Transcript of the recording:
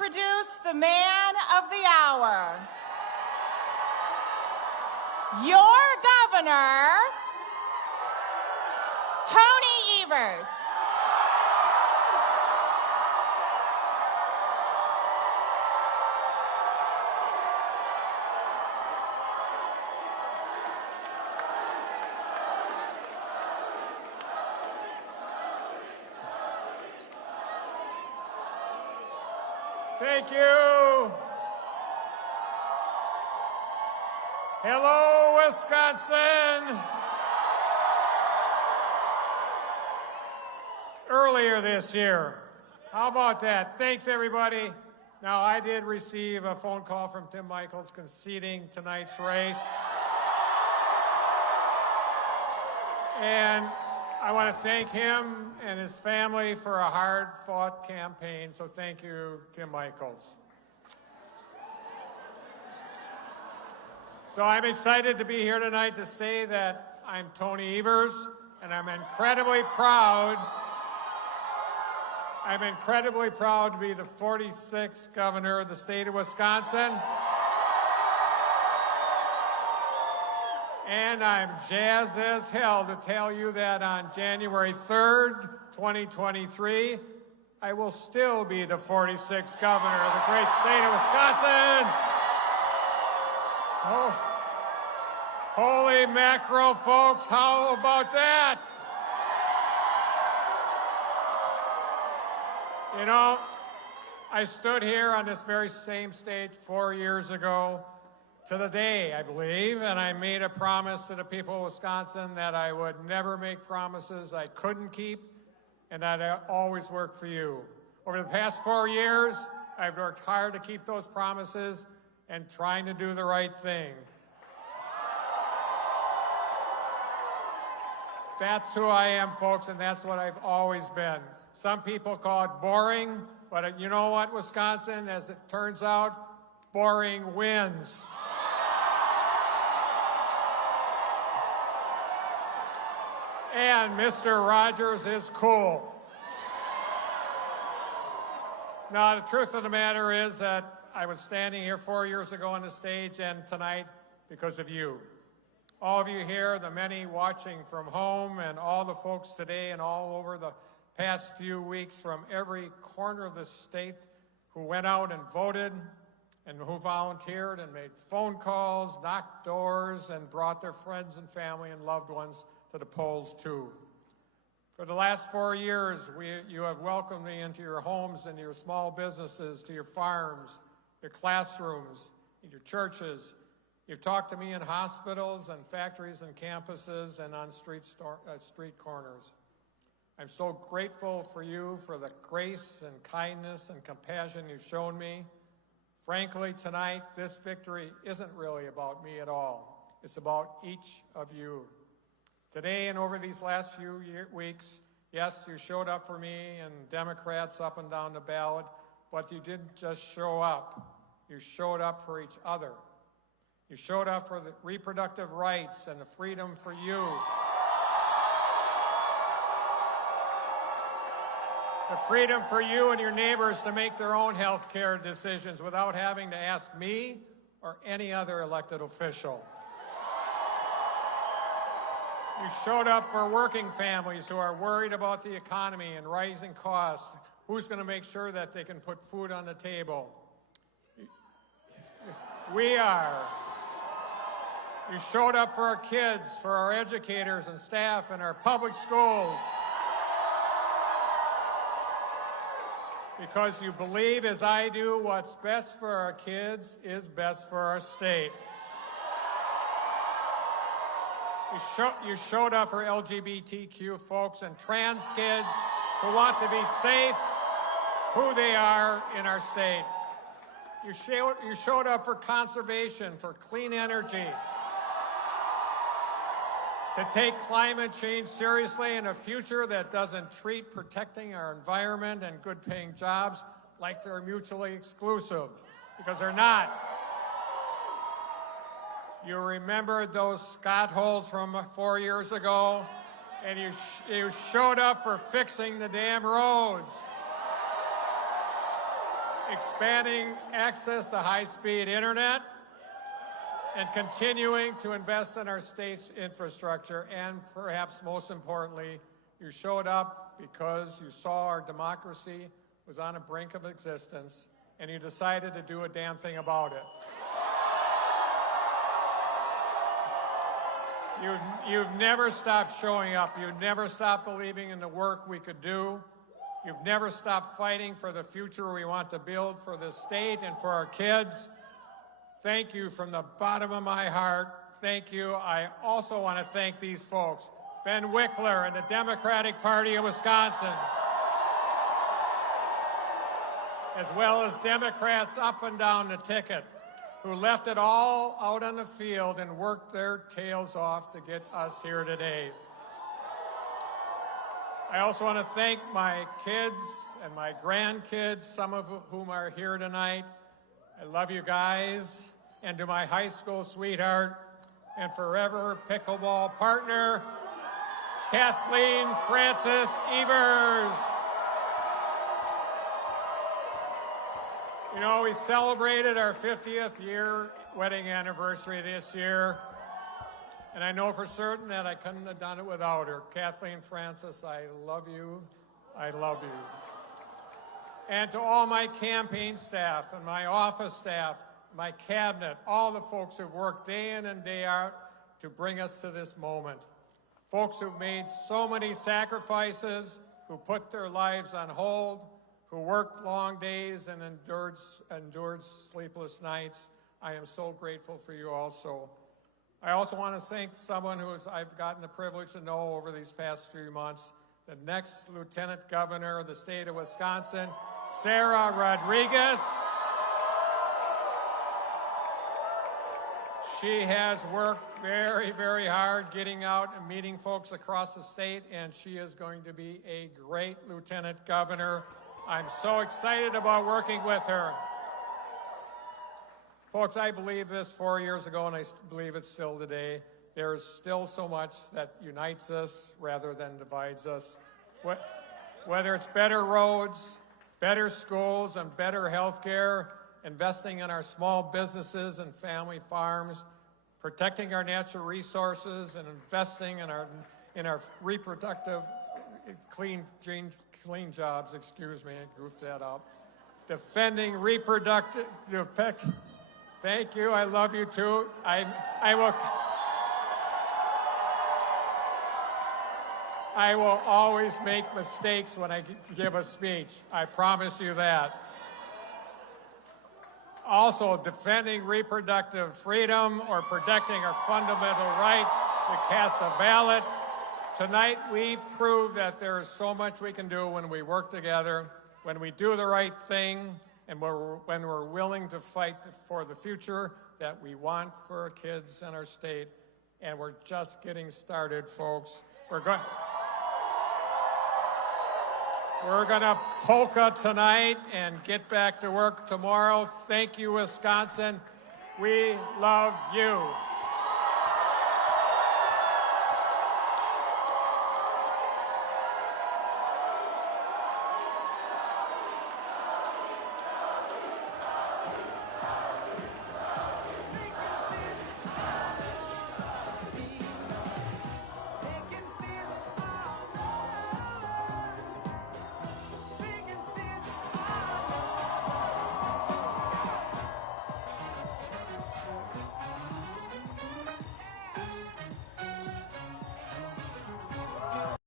introduce the man of the hour, your governor, Tony Evers. Thank you. Hello, Wisconsin. Earlier this year. How about that? Thanks, everybody. Now, I did receive a phone call from Tim Michels conceding tonight's race. And I want to thank him and his family for a hard-fought campaign, so thank you, Tim Michels. So I'm excited to be here tonight to say that I'm Tony Evers, and I'm incredibly proud to be the 46th governor of the state of Wisconsin. And I'm jazzed as hell to tell you that on January 3rd, 2023, I will still be the 46th governor of the great state of Wisconsin. Oh, holy mackerel, folks, how about that? You know, I stood here on this very same stage 4 years ago to the day, I believe, and I made a promise to the people of Wisconsin that I would never make promises I couldn't keep and that I always work for you. Over the past 4 years, I've worked hard to keep those promises and trying to do the right thing. That's who I am, folks, and that's what I've always been. Some people call it boring, but you know what, Wisconsin? As it turns out, boring wins. And Mr. Rogers is cool. Now, the truth of the matter is that I was standing here 4 years ago on the stage and tonight because of you. All of you here, the many watching from home, and all the folks today and all over the past few weeks from every corner of the state who went out and voted and who volunteered and made phone calls, knocked doors, and brought their friends and family and loved ones to the polls too. For the last 4 years, you have welcomed me into your homes and your small businesses, to your farms, your classrooms, your churches. You've talked to me in hospitals and factories and campuses and on street corners. I'm so grateful for you for the grace and kindness and compassion you've shown me. Frankly, tonight, this victory isn't really about me at all. It's about each of you. Today and over these last few weeks, yes, you showed up for me and Democrats up and down the ballot, but you didn't just show up. You showed up for each other. You showed up for the reproductive rights and the freedom for you. The freedom for you and your neighbors to make their own health care decisions without having to ask me or any other elected official. You showed up for working families who are worried about the economy and rising costs. Who's going to make sure that they can put food on the table? We are. You showed up for our kids, for our educators and staff in our public schools. Because you believe, as I do, what's best for our kids is best for our state. You showed up for LGBTQ folks and trans kids who want to be safe, who they are in our state. You showed up for conservation, for clean energy, to take climate change seriously in a future that doesn't treat protecting our environment and good-paying jobs like they're mutually exclusive, because they're not. You remembered those Scott holes from 4 years ago, and you showed up for fixing the damn roads. expanding access to high-speed internet, and continuing to invest in our state's infrastructure. And perhaps most importantly, you showed up because you saw our democracy was on the brink of existence, and you decided to do a damn thing about it. You've never stopped showing up. You've never stopped believing in the work we could do. You've never stopped fighting for the future we want to build for this state and for our kids. Thank you from the bottom of my heart. Thank you. I also want to thank these folks, Ben Wickler and the Democratic Party of Wisconsin, as well as Democrats up and down the ticket, who left it all out on the field and worked their tails off to get us here today. I also want to thank my kids and my grandkids, some of whom are here tonight. I love you guys. And to my high school sweetheart and forever pickleball partner, Kathleen Francis Evers. You know, we celebrated our 50th year wedding anniversary this year, and I know for certain that I couldn't have done it without her. Kathleen Francis, I love you. I love you. And to all my campaign staff and my office staff, my cabinet, all the folks who've worked day in and day out to bring us to this moment. Folks who've made so many sacrifices, who put their lives on hold, who worked long days and endured sleepless nights. I am so grateful for you also. I also want to thank someone I've gotten the privilege to know over these past few months, the next Lieutenant Governor of the state of Wisconsin, Sarah Rodriguez. She has worked very, very hard getting out and meeting folks across the state, and she is going to be a great Lieutenant Governor. I'm so excited about working with her. Folks, I believe this 4 years ago, and I believe it still today. There's still so much that unites us rather than divides us. Whether it's better roads, better schools, and better health care, investing in our small businesses and family farms, protecting our natural resources, and investing in our reproductive clean jobs. Excuse me, I goofed that up. Defending reproductive. Thank you. I love you too. I will always make mistakes when I give a speech. I promise you that. Also, defending reproductive freedom or protecting our fundamental right to cast a ballot. Tonight, we prove that there is so much we can do when we work together, when we do the right thing, and when we're willing to fight for the future that we want for our kids and our state. And we're just getting started, folks. We're gonna polka tonight and get back to work tomorrow. Thank you, Wisconsin. We love you.